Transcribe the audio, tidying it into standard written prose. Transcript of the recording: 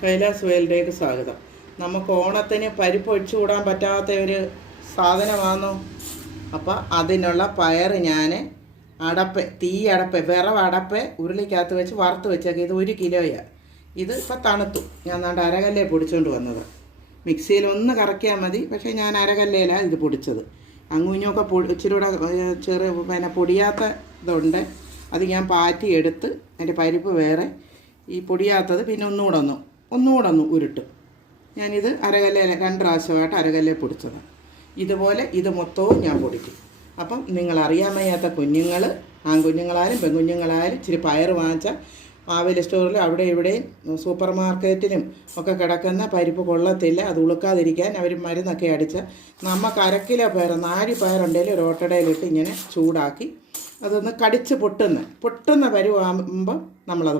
കൈലാസ് വേലിലേക്ക് സ്വാഗതം. നമുക്ക് ഓണത്തിന് പരിപ്പ് ഒഴിച്ചുകൂടാൻ പറ്റാത്ത ഒരു സാധനമാണോ? അപ്പോൾ അതിനുള്ള പയർ ഞാൻ അടപ്പ് വിറവ് അടപ്പ് ഉരുളിക്കകത്ത് വെച്ച് വറുത്ത് വെച്ചേക്കാം. ഇത് 1 കിലോയാണ്. ഇത് ഇപ്പോൾ തണുത്തു. ഞാൻ നാണ്ട് അരകല്ലേ പൊടിച്ചുകൊണ്ട് വന്നത്. മിക്സിയിൽ ഒന്ന് കറക്കിയാൽ മതി. പക്ഷേ ഞാൻ അരകല്ലയിലാണ് ഇത് പൊടിച്ചത്. അങ്ങുഞ്ഞൊക്കെ ഇച്ചിരി കൂടെ പൊടിയാത്ത ഇതുണ്ട്. അത് ഞാൻ പാറ്റിയെടുത്ത് അതിൻ്റെ പരിപ്പ് വേറെ, ഈ പൊടിയാത്തത് പിന്നെ ഒന്നുകൂടെ ഒന്ന് ഉരുട്ടും. ഞാനിത് അരകല്ലയിൽ 2 പ്രാവശ്യമായിട്ട് അരകല്ലയിൽ പൊടിച്ചതാണ്. ഇതുപോലെ ഇത് മൊത്തവും ഞാൻ പൊടിക്കും. അപ്പം നിങ്ങളറിയാൻ വയ്യാത്ത കുഞ്ഞുങ്ങൾ, ആൺകുഞ്ഞുങ്ങളായാലും പെൺകുഞ്ഞുങ്ങളായാലും ഇച്ചിരി പയർ വാങ്ങിച്ചാൽ മാവേലി സ്റ്റോറിൽ അവിടെ ഇവിടെയും സൂപ്പർ മാർക്കറ്റിലും ഒക്കെ കിടക്കുന്ന പരിപ്പ് കൊള്ളത്തില്ല. അത് ഉളുക്കാതിരിക്കാൻ അവർ മരുന്നൊക്കെ അടിച്ച് നമുക്ക് 1 കിലോ പയർ 4 പയറുണ്ടെങ്കിൽ ഒരു ഓട്ടടയിലിട്ട് ഇങ്ങനെ ചൂടാക്കി അതൊന്ന് കടിച്ച് പൊട്ടുന്ന പരുവാകുമ്പം നമ്മളത്